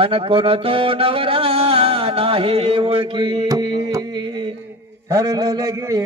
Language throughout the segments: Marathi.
अन कोण तो नवरा नाही ओळखी ठरलं लगे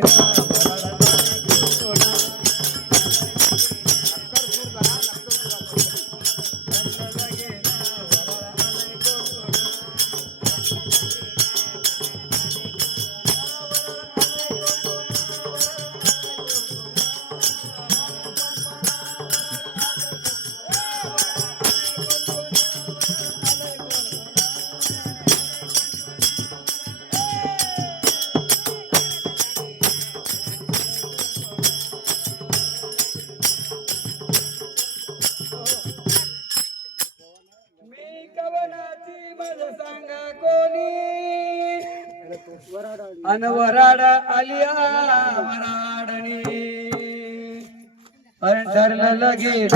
अनवराड आलिया वराडणी ठरलं लगे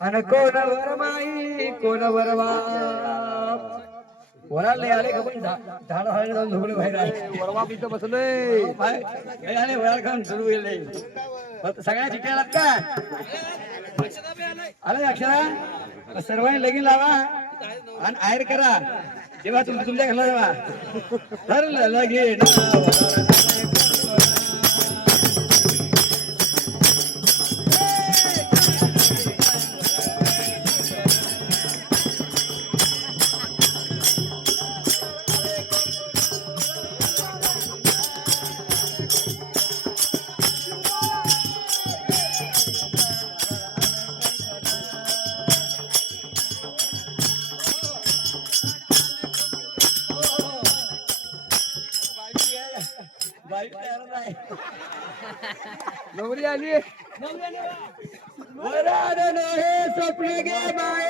अन कोण वरमाई कोण वरवा वराले आले का पण झाड हळद जाऊन झोपले बाहेर वरवा इथं बसलोय आले वराल खाऊन झोडू गेले सगळ्या चिठ्ठ्या आलात का आलं अक्षरा सर्वांनी लगीन लावा आणि आयर करा जेव्हा तुमच्या घरला जेव्हा ठरलं लगीन नवरी आली स्वप्न गे बाय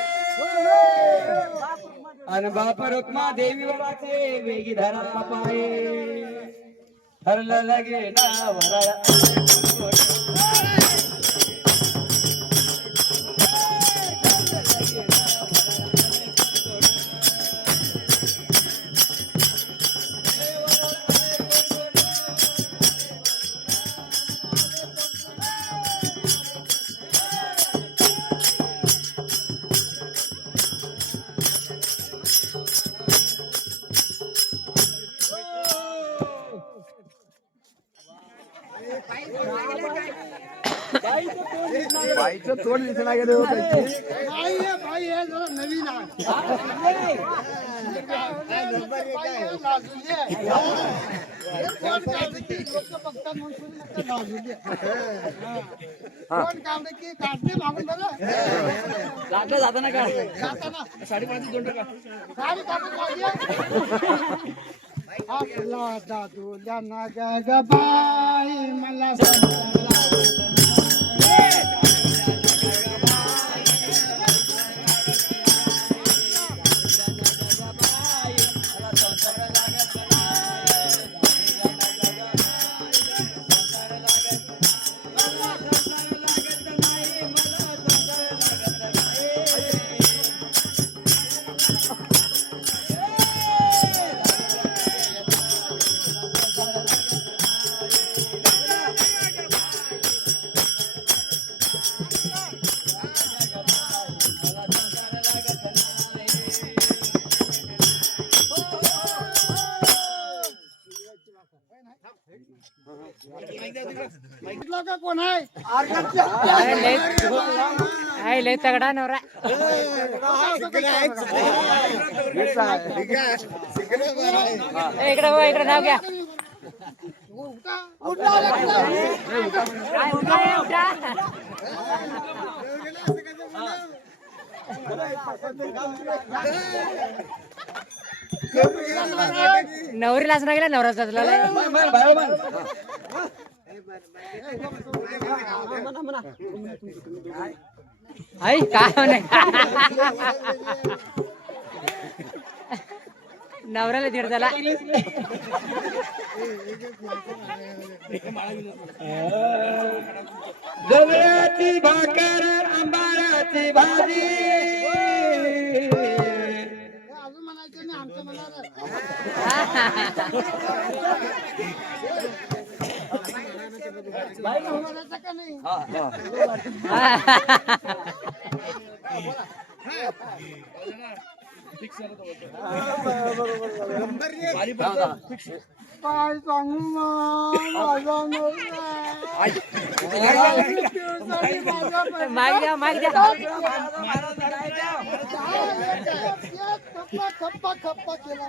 अन बाप रुक्मा देवी बाबाचे वेगी धरा पाये ठरलं लगे ना वरा बाईचं तोंड दिसला गेलं होतं नवीन जाताना का साडेपाच दोन दादू त्यांना ग बाई मला का कोण आहे लय तगडा नवरा इकडे इकडे नाव घ्या नवरीलाच नाही गेला नवरा आई काय म्हणे नवऱ्याला दीड झाला गव्हाची भाकर आंबाड्याची भाजी अजून म्हणायचं नाही आमचं म्हणाल का नाही काय सांगू माग द्या खप्पा केला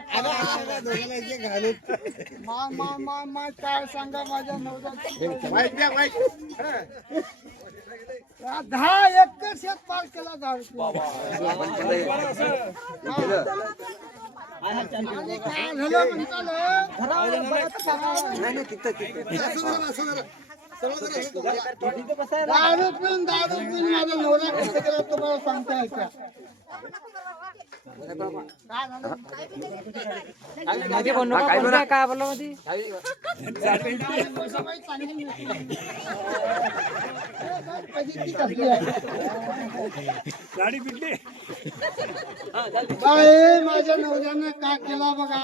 काय सांगा माझ्या नवऱ्याला 10 एकर शेत पार केला 10 आणि काय झालं म्हणताल दारू पिऊन माझा नवरा कसं केला तुम्हाला सांगता येतं मध्ये बोलू नका काय बोललो मध्ये माझ्या नवऱ्यानं काय केला बघा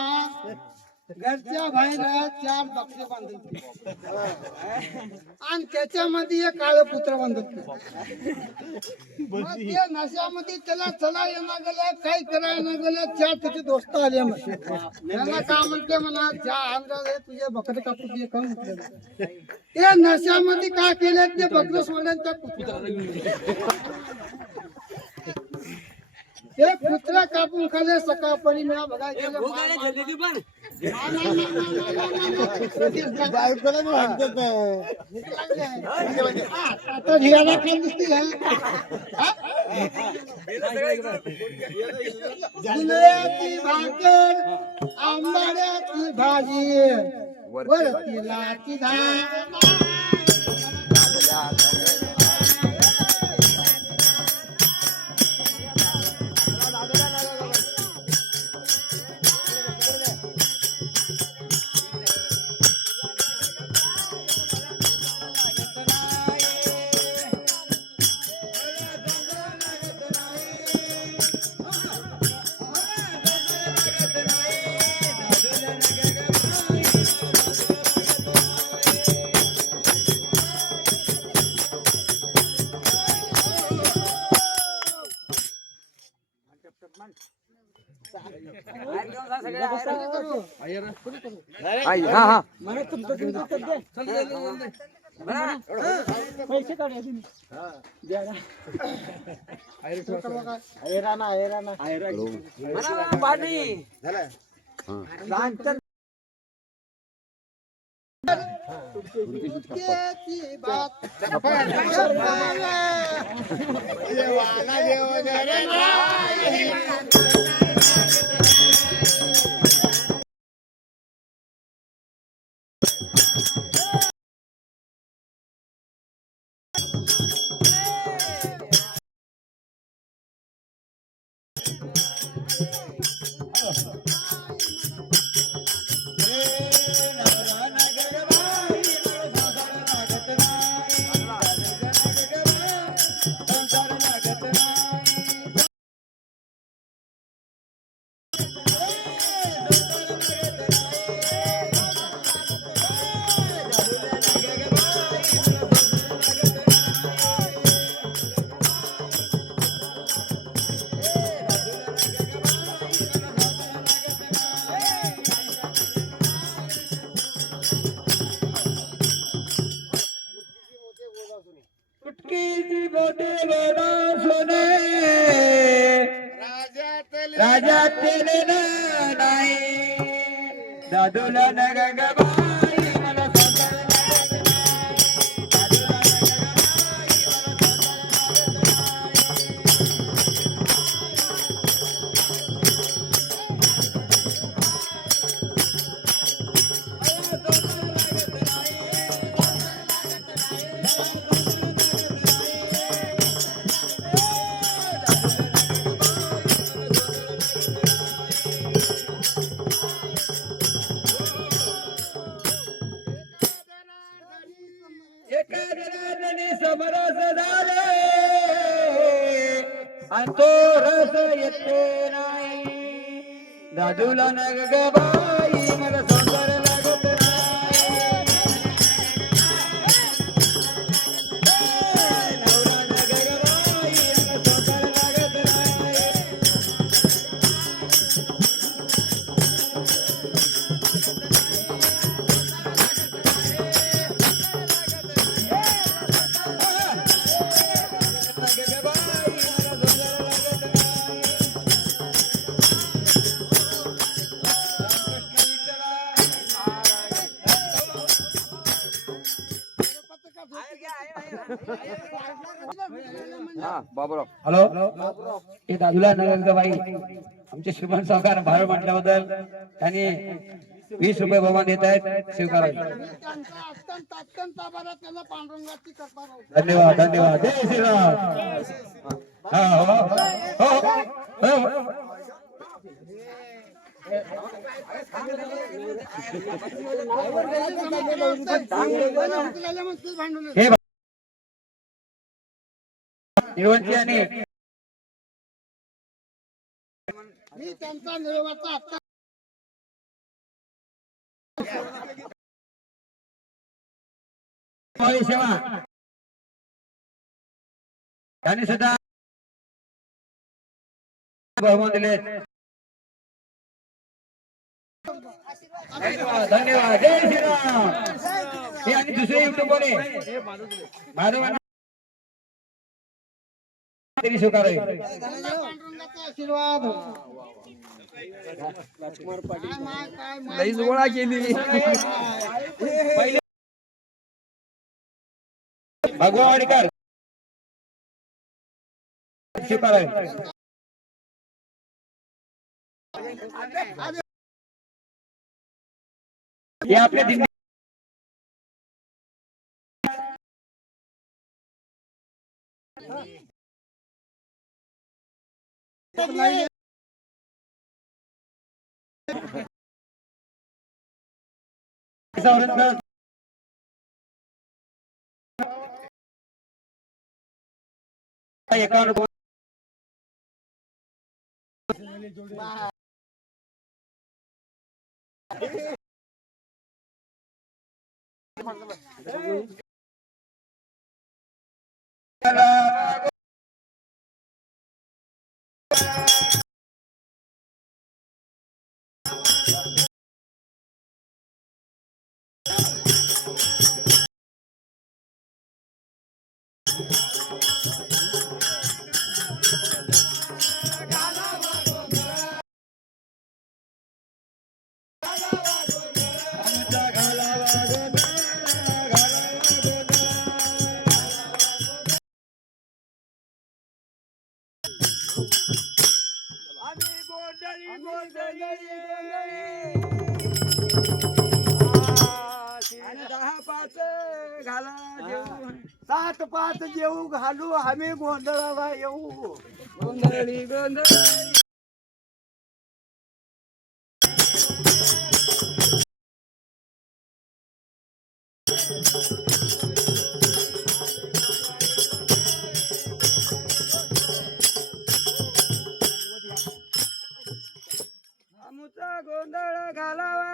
घरच्या बाहेर 4 बक्षे बांधले आणि त्याच्यामध्ये एक काळं पुत्र बांधत मग ते नशामध्ये त्याला चला येणार गेलं काही करायला गेलं 4 त्याचे दोस्त आले मग त्यांना का म्हणते म्हणा 4 तुझे बकरे कापू दे का म्हटलं ते नशामध्ये काय केले ते बकरे सोडून त्या कुत्र्याला ते कुत्रा कापून खाले सकाळपरी मी बघायला भाकर आंबाड्याची भाजी वरती लाची दादूला नग ग बाई मला संसार लागत नाही. दादूला नग ग बाई मला संसार लागत नाही. एका जनार्दनी समरस झाले आणि तो रस येते नाही. दादूला नग ग बाई मला संसार लागत नाही. नवरा नग ग बाई मला संसार लागत नाही. हॅलो हे दादूला नगरबाई आमचे श्रीमंत सावकार भार म्हटल्याबद्दल त्यांनी 20 रुपये बहुमान देत आहेत स्वीकारावे. त्यांचा अत्यंत आभारात त्यांना पांडुरंगाची कृपा राहू. धन्यवाद धन्यवाद जय श्रीराम. हा हो हो हो हे निवंती आणि मी त्यांचा निरोपाचा आत्ता सेवा त्यांनी सुद्धा बहुमान दिले. धन्यवाद धन्यवाद जय श्रीराम. हे आणि दुसरे युट्यूब बोले माधवांना तरी स्वीकारावे. पांडुरंगाचा आशीर्वाद. लईच गोळा केली. पहिले भगवावाडीकर स्वीकारावे. हे आपल्या दिंडी एकावन्न सात पाच जेऊ घालू आम्ही गोंधळाला येऊ. गोंधळी गोंधळी आमचा गोंधळ घालावा.